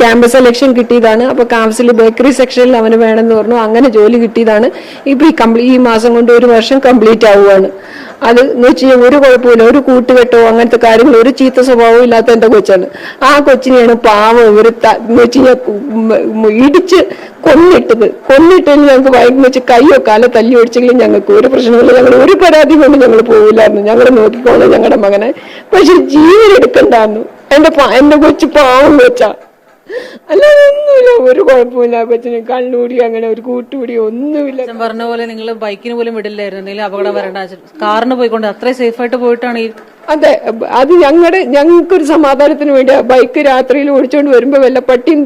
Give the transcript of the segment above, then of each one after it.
Campus selection കിട്ടിയതാണ്. അപ്പോൾ കാമ്പസിൽ ബേക്കറി സെക്ഷനിൽ അവന് വേണമെന്ന് പറഞ്ഞു. അങ്ങനെ ജോലി കിട്ടിയതാണ്. ഇപ്പോൾ ഈ മാസം കൊണ്ട് 1 വർഷം കംപ്ലീറ്റ് ആവുകയാണ്. അത് എന്ന് വെച്ച് കഴിഞ്ഞാൽ ഒരു കുഴപ്പമില്ല, ഒരു കൂട്ടുകെട്ടോ അങ്ങനത്തെ കാര്യങ്ങൾ, ഒരു ചീത്ത സ്വഭാവവും ഇല്ലാത്ത എൻ്റെ കൊച്ചാണ്. ആ കൊച്ചിനെയാണ് പാവം ഇവർ എന്ന് വെച്ച് കഴിഞ്ഞാൽ ഇടിച്ച് കൊന്നിട്ടതിന് ഞങ്ങൾക്ക് വൈകി വെച്ച് കയ്യോ കാലോ തല്ലി ഓടിച്ചെങ്കിലും ഞങ്ങൾക്ക് ഒരു പ്രശ്നമില്ല. ഞങ്ങൾ ഒരു പരാതി കൊണ്ട് ഞങ്ങൾ പോകില്ലായിരുന്നു. ഞങ്ങൾ നോക്കിക്കോളാം ഞങ്ങളുടെ മകനെ. പക്ഷെ ജീവൻ എടുക്കണ്ടായിരുന്നു. എന്റെ കൊച്ചു പാവം വെച്ചാ, അല്ലാതെ ഒന്നുമില്ല, ഒരു കുഴപ്പമില്ല. കൊച്ചിന് കണ്ണൂടി അങ്ങനെ ഒരു കൂട്ടുകൂടി ഒന്നുമില്ല. പറഞ്ഞ പോലെ നിങ്ങൾ ബൈക്കിന് പോലും വിടില്ലായിരുന്നു, എന്തെങ്കിലും അപകടം വരേണ്ട. കാറിന് പോയിക്കൊണ്ട് അത്രയും സേഫ് ആയിട്ട് പോയിട്ടാണ് ഈ. അതെ, അത് ഞങ്ങൾക്കൊരു സമാധാനത്തിന് വേണ്ടി ബൈക്ക് രാത്രിയിൽ ഓടിച്ചോണ്ട് വരുമ്പോ വല്ല പട്ടിയും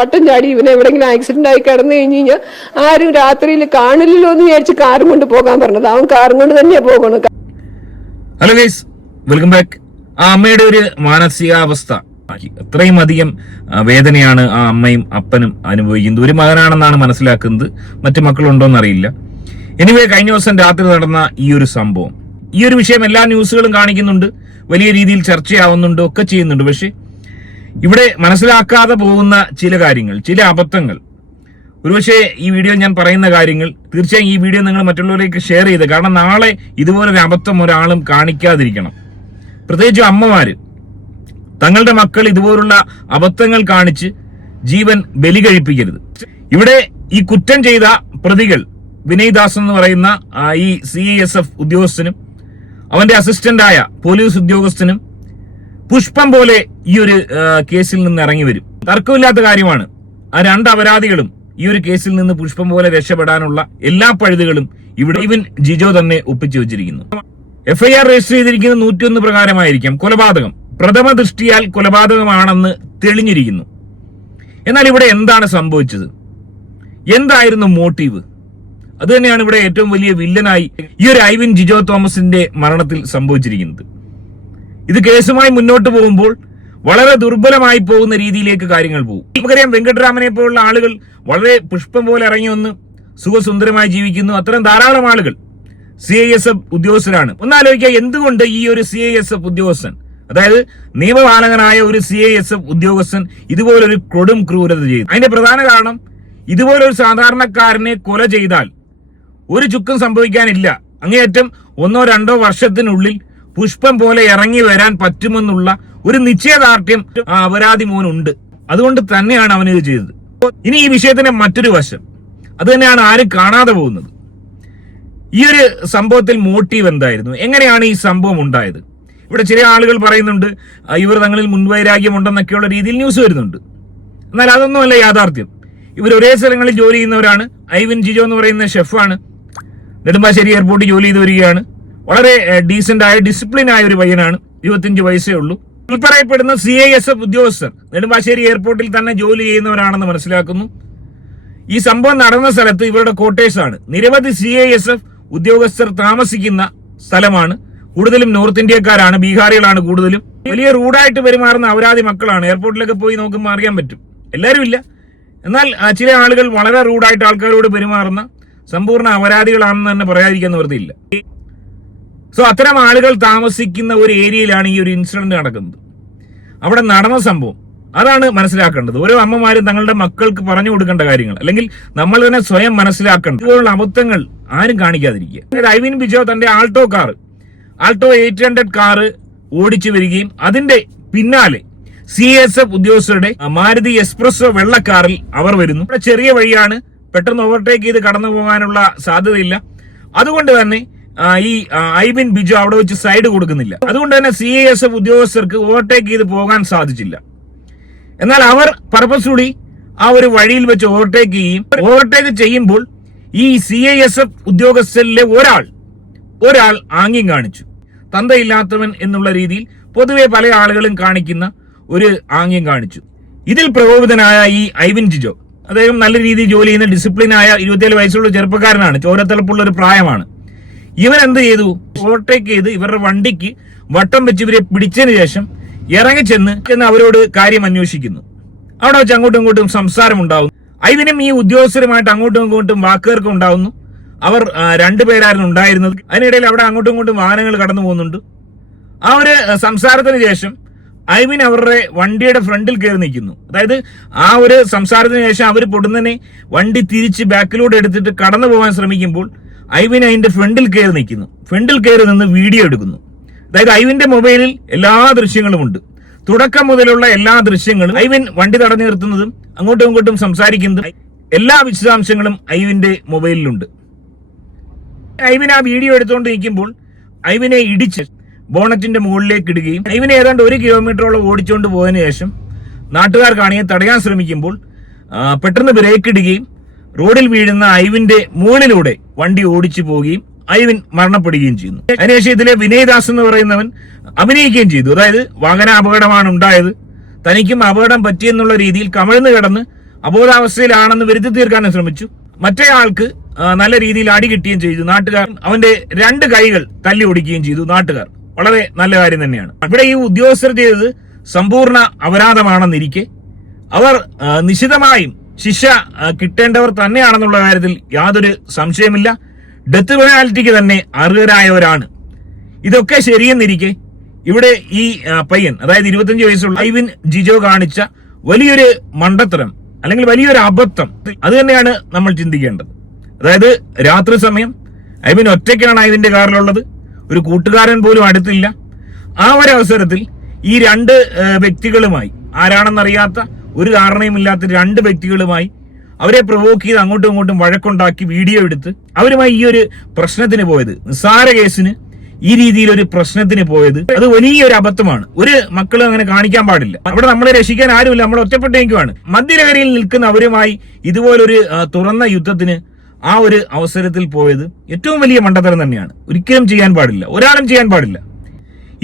വട്ടം ചാടി ഇവനെ എവിടെയെങ്കിലും ആക്സിഡന്റ് ആയി കിടന്നു കഴിഞ്ഞ് കഴിഞ്ഞാൽ ആരും രാത്രിയിൽ കാണില്ലല്ലോ എന്ന് വിചാരിച്ച് കാറും കൊണ്ട് പോകാൻ പറഞ്ഞത്. അവൻ കാറും കൊണ്ട് തന്നെയാ പോകണം. Hello guys, welcome back. ആ അമ്മയുടെ ഒരു മാനസികാവസ്ഥ, അത്രയും അധികം വേദനയാണ് ആ അമ്മയും അപ്പനും അനുഭവിക്കുന്നത്. ഒരു മകനാണെന്നാണ് മനസ്സിലാക്കുന്നത്, മറ്റു മക്കളുണ്ടോന്ന് അറിയില്ല. എനിവേ, കഴിഞ്ഞ ദിവസം രാത്രി നടന്ന ഈ ഒരു സംഭവം, ഈ ഒരു വിഷയം എല്ലാ ന്യൂസുകളും കാണിക്കുന്നുണ്ട്, വലിയ രീതിയിൽ ചർച്ചയാവുന്നുണ്ട്, ഒക്കെ ചെയ്യുന്നുണ്ട്. പക്ഷെ ഇവിടെ മനസ്സിലാക്കാതെ പോകുന്ന ചില കാര്യങ്ങൾ, ചില അബദ്ധങ്ങൾ, ഒരുപക്ഷെ ഈ വീഡിയോ ഞാൻ പറയുന്ന കാര്യങ്ങൾ തീർച്ചയായും ഈ വീഡിയോ നിങ്ങൾ മറ്റുള്ളവരിലേക്ക് ഷെയർ ചെയ്ത്, കാരണം നാളെ ഇതുപോലൊരു അബദ്ധം ഒരാളും കാണിക്കാതിരിക്കണം. പ്രത്യേകിച്ചും അമ്മമാര് തങ്ങളുടെ മക്കൾ ഇതുപോലുള്ള അബദ്ധങ്ങൾ കാണിച്ച് ജീവൻ ബലി കഴിപ്പിക്കരുത്. ഇവിടെ ഈ കുറ്റം ചെയ്ത പ്രതികൾ വിനയ് ദാസ് എന്ന് പറയുന്ന ഈ CISF ഉദ്യോഗസ്ഥനും അവന്റെ അസിസ്റ്റന്റായ പോലീസ് ഉദ്യോഗസ്ഥനും പുഷ്പം പോലെ ഈ ഒരു കേസിൽ നിന്ന് ഇറങ്ങി വരും. തർക്കമില്ലാത്ത കാര്യമാണ്. ആ 2 അപരാധികളും ഈ ഒരു കേസിൽ നിന്ന് പുഷ്പം പോലെ രക്ഷപ്പെടാനുള്ള എല്ലാ പഴുതുകളും ഇവിടെ ഇവൻ ജിജോ തന്നെ ഒപ്പിച്ചു വെച്ചിരിക്കുന്നു. FIR രജിസ്റ്റർ ചെയ്തിരിക്കുന്നത് 101 പ്രകാരമായിരിക്കാം. കൊലപാതകം പ്രഥമ ദൃഷ്ടിയാൽ കൊലപാതകമാണെന്ന് തെളിഞ്ഞിരിക്കുന്നു. എന്നാൽ ഇവിടെ എന്താണ് സംഭവിച്ചത്? എന്തായിരുന്നു മോട്ടീവ്? അത് തന്നെയാണ് ഇവിടെ ഏറ്റവും വലിയ വില്ലനായി ഈ ഒരു ഐവിൻ ജിജോ തോമസിന്റെ മരണത്തിൽ സംഭവിച്ചിരിക്കുന്നത്. ഇത് കേസുമായി മുന്നോട്ട് പോകുമ്പോൾ വളരെ ദുർബലമായി പോകുന്ന രീതിയിലേക്ക് കാര്യങ്ങൾ പോകും. നമുക്കറിയാം, വെങ്കട്ടരാമനെ പോലുള്ള ആളുകൾ വളരെ പുഷ്പം പോലെ ഇറങ്ങി വന്ന് സുഖസുന്ദരമായി ജീവിക്കുന്നു. അത്തരം ധാരാളം ആളുകൾ CISF ഉദ്യോഗസ്ഥരാണ്. ഒന്നാലോചിക്കുക, എന്തുകൊണ്ട് ഈ ഒരു CISF ഉദ്യോഗസ്ഥൻ, അതായത് നിയമപാലകനായ ഒരു CISF ഉദ്യോഗസ്ഥൻ ഇതുപോലൊരു കൊടും ക്രൂരത ചെയ്തു? അതിന്റെ പ്രധാന കാരണം, ഇതുപോലൊരു സാധാരണക്കാരനെ കൊല ചെയ്താൽ ഒരു ചുക്കും സംഭവിക്കാനില്ല. അങ്ങേയറ്റം 1-2 വർഷത്തിനുള്ളിൽ പുഷ്പം പോലെ ഇറങ്ങി വരാൻ പറ്റുമെന്നുള്ള ഒരു നിശ്ചയദാർഢ്യം ആ അപരാധി മോനുണ്ട്. അതുകൊണ്ട് തന്നെയാണ് അവൻ ഇത് ചെയ്തത്. ഇനി ഈ വിഷയത്തിന്റെ മറ്റൊരു വശം, അത് തന്നെയാണ് ആരും കാണാതെ പോകുന്നത്. ഈ ഒരു സംഭവത്തിൽ മോട്ടീവ് എന്തായിരുന്നു? എങ്ങനെയാണ് ഈ സംഭവം ഉണ്ടായത്? ഇവിടെ ചില ആളുകൾ പറയുന്നുണ്ട് ഇവർ തങ്ങളിൽ മുൻവൈരാഗ്യം ഉണ്ടെന്നൊക്കെയുള്ള രീതിയിൽ ന്യൂസ് വരുന്നുണ്ട്. എന്നാൽ അതൊന്നുമല്ല യാഥാർത്ഥ്യം. ഇവർ ഒരേ സ്ഥലങ്ങളിൽ ജോലി ചെയ്യുന്നവരാണ്. ഐവിൻ ജിജോ എന്ന് പറയുന്ന ഷെഫാണ്. നെടുമ്പാശ്ശേരി എയർപോർട്ടിൽ ജോലി ചെയ്ത് വരികയാണ്. വളരെ ഡീസന്റ് ആയ, ഡിസിപ്ലിൻ ആയ ഒരു പയ്യനാണ്. 25 വയസ്സേ ഉള്ളൂ. ഈ പറയപ്പെടുന്ന CISF ഉദ്യോഗസ്ഥർ നെടുമ്പാശ്ശേരി എയർപോർട്ടിൽ തന്നെ ജോലി ചെയ്യുന്നവരാണെന്ന് മനസ്സിലാക്കുന്നു. ഈ സംഭവം നടന്ന സ്ഥലത്ത് ഇവരുടെ ക്വാർട്ടേഴ്സാണ്. നിരവധി CISF ഉദ്യോഗസ്ഥർ താമസിക്കുന്ന സ്ഥലമാണ്. കൂടുതലും നോർത്ത് ഇന്ത്യക്കാരാണ്, ബീഹാറികളാണ് കൂടുതലും. വലിയ റൂഡായിട്ട് പെരുമാറുന്ന അപരാധി മക്കളാണ്. എയർപോർട്ടിലൊക്കെ പോയി നോക്കുമ്പോൾ അറിയാൻ പറ്റും. എല്ലാവരും ഇല്ല, എന്നാൽ ചില ആളുകൾ വളരെ റൂഡായിട്ട് ആൾക്കാരോട് പെരുമാറുന്ന സമ്പൂർണ്ണ അപരാധികളാണെന്ന് തന്നെ പറയാതിരിക്കാൻ നിവൃത്തിയില്ല. സോ അത്തരം ആളുകൾ താമസിക്കുന്ന ഒരു ഏരിയയിലാണ് ഈ ഒരു ഇൻസിഡന്റ് നടക്കുന്നത്. അവിടെ നടന്ന സംഭവം അതാണ് മനസ്സിലാക്കേണ്ടത്. ഓരോ അമ്മമാരും തങ്ങളുടെ മക്കൾക്ക് പറഞ്ഞു കൊടുക്കേണ്ട കാര്യങ്ങൾ, അല്ലെങ്കിൽ നമ്മൾ തന്നെ സ്വയം മനസ്സിലാക്കേണ്ട ഇതുപോലുള്ള അബദ്ധങ്ങൾ ആരും കാണിക്കാതിരിക്കുക. ഐവിൻ ജിജോ തന്റെ ആൾട്ടോ 800 കാറ് ഓടിച്ചു വരികയും അതിന്റെ പിന്നാലെ CISF ഉദ്യോഗസ്ഥരുടെ മാരുതി എക്സ്പ്രസോ വെള്ളക്കാറിൽ അവർ വരുന്നു. ചെറിയ വഴിയാണ്, പെട്ടെന്ന് ഓവർടേക്ക് ചെയ്ത് കടന്നു പോകാനുള്ള സാധ്യതയില്ല. അതുകൊണ്ട് തന്നെ ഈ ഐവിൻ ജിജോ അവിടെ വെച്ച് സൈഡ് കൊടുക്കുന്നില്ല. അതുകൊണ്ട് തന്നെ CISF ഉദ്യോഗസ്ഥർക്ക് ഓവർടേക്ക് ചെയ്ത് പോകാൻ സാധിച്ചില്ല. എന്നാൽ അവർ പർപ്പസ്ഫുള്ളി ആ ഒരു വഴിയിൽ വെച്ച് ഓവർടേക്ക് ചെയ്യുമ്പോൾ ഈ CISF ഉദ്യോഗസ്ഥരിലെ ഒരാൾ ആംഗ്യം കാണിച്ചു. തന്തയില്ലാത്തവൻ എന്നുള്ള രീതിയിൽ പൊതുവെ പല ആളുകളും കാണിക്കുന്ന ഒരു ആംഗ്യം കാണിച്ചു. ഇതിൽ പ്രകോപിതനായ ഈ ഐവിൻ ജിജോ, അദ്ദേഹം നല്ല രീതിയിൽ ജോലി ചെയ്യുന്ന ഡിസിപ്ലിനായ 27 വയസ്സുള്ള ചെറുപ്പക്കാരനാണ്. ചോരത്തിളപ്പുള്ള ഒരു പ്രായമാണ്. ഇവൻ എന്ത് ചെയ്തു? ഓവർടേക്ക് ചെയ്ത് ഇവരുടെ വണ്ടിക്ക് വട്ടം വെച്ച് ഇവരെ പിടിച്ചതിന് ശേഷം ഇറങ്ങിച്ചെന്ന് അവരോട് കാര്യം അന്വേഷിക്കുന്നു. അവിടെ വെച്ച് അങ്ങോട്ടും ഇങ്ങോട്ടും സംസാരം ഉണ്ടാവുന്നു. ഐവിനും ഈ ഉദ്യോഗസ്ഥരുമായിട്ട് അങ്ങോട്ടും ഇങ്ങോട്ടും വാക്കുകൾക്ക് ഉണ്ടാവുന്നു. അവർ 2 പേരായിരുന്നു ഉണ്ടായിരുന്നത്. അതിനിടയിൽ അവിടെ അങ്ങോട്ടും ഇങ്ങോട്ടും വാഹനങ്ങൾ കടന്നു പോകുന്നുണ്ട്. ആ ഒരു സംസാരത്തിന് ശേഷം ഐവിൻ അവരുടെ വണ്ടിയുടെ ഫ്രണ്ടിൽ കയറി നിൽക്കുന്നു. അതായത് ആ ഒരു സംസാരത്തിന് ശേഷം അവർ പൊടുന്നനെ വണ്ടി തിരിച്ച് ബാക്കിലൂടെ എടുത്തിട്ട് കടന്നു പോകാൻ ശ്രമിക്കുമ്പോൾ ഐവിൻ അതിന്റെ ഫ്രണ്ടിൽ കയറി നിൽക്കുന്നു. ഫ്രണ്ടിൽ കയറി നിന്ന് വീഡിയോ എടുക്കുന്നു. അതായത് ഐവിന്റെ മൊബൈലിൽ എല്ലാ ദൃശ്യങ്ങളും ഉണ്ട്. തുടക്കം മുതലുള്ള എല്ലാ ദൃശ്യങ്ങളും, ഐവിൻ വണ്ടി തടഞ്ഞു നിർത്തുന്നതും അങ്ങോട്ടും ഇങ്ങോട്ടും സംസാരിക്കുന്നതും എല്ലാ വിശദാംശങ്ങളും ഐവിന്റെ മൊബൈലിലുണ്ട്. ഐവിൻ ആ വീഡിയോ എടുത്തുകൊണ്ട് നിൽക്കുമ്പോൾ ഐവിനെ ഇടിച്ച് ബോണറ്റിന്റെ മുകളിലേക്ക് ഇടുകയും ഐവിനെ ഏതാണ്ട് 1 കിലോമീറ്ററോളം ഓടിച്ചുകൊണ്ട് പോയതിനു ശേഷം നാട്ടുകാർ കാണിയെ തടയാൻ ശ്രമിക്കുമ്പോൾ പെട്ടെന്ന് ബ്രേക്ക് ഇടുകയും റോഡിൽ വീഴുന്ന ഐവിന്റെ മുകളിലൂടെ വണ്ടി ഓടിച്ചു പോവുകയും ഐവിൻ മരണപ്പെടുകയും ചെയ്യുന്നു. അതിനുശേഷം ഇതിലെ വിനയദാസ് എന്ന് പറയുന്നവൻ അഭിനയിക്കുകയും ചെയ്തു. അതായത് വാഹനാപകടമാണ് ഉണ്ടായത്, തനിക്കും അപകടം പറ്റിയെന്നുള്ള രീതിയിൽ കമിഴ്ന്നു കിടന്ന് അബോധാവസ്ഥയിലാണെന്ന് വരുത്തി തീർക്കാനും ശ്രമിച്ചു. മറ്റേ ആൾക്ക് നല്ല രീതിയിൽ അടി കിട്ടുകയും ചെയ്തു. നാട്ടുകാർ അവന്റെ 2 കൈകൾ തല്ലി ഒടിക്കുകയും ചെയ്തു. നാട്ടുകാർ വളരെ നല്ല കാര്യം തന്നെയാണ്. ഇവിടെ ഈ ഉദ്യോഗസ്ഥർ ചെയ്തത് സമ്പൂർണ്ണ അപരാധമാണെന്നിരിക്കെ അവർ നിശിതമായും ശിക്ഷ കിട്ടേണ്ടവർ തന്നെയാണെന്നുള്ള കാര്യത്തിൽ യാതൊരു സംശയമില്ല. ഡെത്ത് പെനാൽറ്റിക്ക് തന്നെ അർഹരായവരാണ്. ഇതൊക്കെ ശരിയെന്നിരിക്കെ ഇവിടെ ഈ പയ്യൻ, അതായത് 25 വയസ്സുള്ള ഐവിൻ ജിജോ കാണിച്ച വലിയൊരു മണ്ടത്തരം അല്ലെങ്കിൽ വലിയൊരു അബദ്ധം, അത് തന്നെയാണ് നമ്മൾ ചിന്തിക്കേണ്ടത്. അതായത് രാത്രി സമയം ഐവിൻ ഒറ്റയ്ക്കാണ് ഐവിന്റെ കാറിലുള്ളത്, ഒരു കൂട്ടുകാരൻ പോലും അടുത്തില്ല. ആ ഒരു അവസരത്തിൽ ഈ 2 വ്യക്തികളുമായി, ആരാണെന്നറിയാത്ത ഒരു കാരണവുമില്ലാത്ത 2 വ്യക്തികളുമായി അവരെ പ്രൊവോക്ക് ചെയ്ത് അങ്ങോട്ടും ഇങ്ങോട്ടും വഴക്കുണ്ടാക്കി വീഡിയോ എടുത്ത് അവരുമായി ഈ ഒരു പ്രശ്നത്തിന് പോയത്, നിസ്സാര കേസിന് ഈ രീതിയിൽ ഒരു പ്രശ്നത്തിന് പോയത്, അത് വലിയൊരു അബദ്ധമാണ്. ഒരു മക്കളും അങ്ങനെ കാണിക്കാൻ പാടില്ല. അവിടെ നമ്മളെ രക്ഷിക്കാൻ ആരുമില്ല, നമ്മൾ ഒറ്റപ്പെട്ടേക്കുവാണ്. മധ്യലഹരിയിൽ നിൽക്കുന്ന അവരുമായി ഇതുപോലൊരു തുറന്ന യുദ്ധത്തിന് ആ ഒരു അവസരത്തിൽ പോയത് ഏറ്റവും വലിയ മണ്ടത്തരം തന്നെയാണ്. ഒരിക്കലും ചെയ്യാൻ പാടില്ല, ഒരാളും ചെയ്യാൻ പാടില്ല.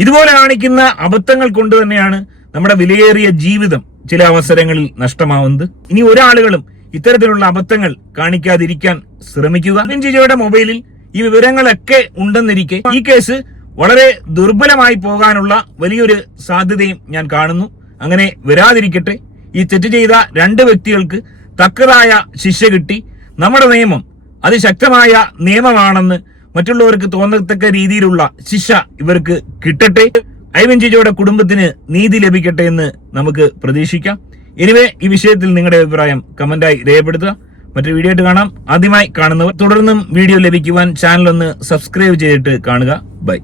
ഇതുപോലെ കാണിക്കുന്ന അബദ്ധങ്ങൾ കൊണ്ട് തന്നെയാണ് നമ്മുടെ വിലയേറിയ ജീവിതം ചില അവസരങ്ങളിൽ നഷ്ടമാവുന്നത്. ഇനി ഒരാളുകളും ഇത്തരത്തിലുള്ള അബദ്ധങ്ങൾ കാണിക്കാതിരിക്കാൻ ശ്രമിക്കുക. ഐവിൻ ജിജോയുടെ മൊബൈലിൽ ഈ വിവരങ്ങളൊക്കെ ഉണ്ടെന്നിരിക്കെ ഈ കേസ് വളരെ ദുർബലമായി പോകാനുള്ള വലിയൊരു സാധ്യതയും ഞാൻ കാണുന്നു. അങ്ങനെ വരാതിരിക്കട്ടെ. ഈ തെറ്റ് ചെയ്ത 2 വ്യക്തികൾക്ക് തക്കതായ ശിക്ഷ കിട്ടി. നമ്മുടെ നിയമം അതിശക്തമായ നിയമമാണെന്ന് മറ്റുള്ളവർക്ക് തോന്നത്തക്ക രീതിയിലുള്ള ശിക്ഷ ഇവർക്ക് കിട്ടട്ടെ. ഐവിൻ ജിജോയുടെ കുടുംബത്തിന് നീതി ലഭിക്കട്ടെ എന്ന് നമുക്ക് പ്രതീക്ഷിക്കാം. എനിവേ, ഈ വിഷയത്തിൽ നിങ്ങളുടെ അഭിപ്രായം കമന്റായി രേഖപ്പെടുത്തുക. മറ്റൊരു വീഡിയോ ആയിട്ട് കാണാം. ആദ്യമായി കാണുന്നവർ തുടർന്നും വീഡിയോ ലഭിക്കുവാൻ ചാനൽ ഒന്ന് സബ്സ്ക്രൈബ് ചെയ്തിട്ട് കാണുക. ബൈ.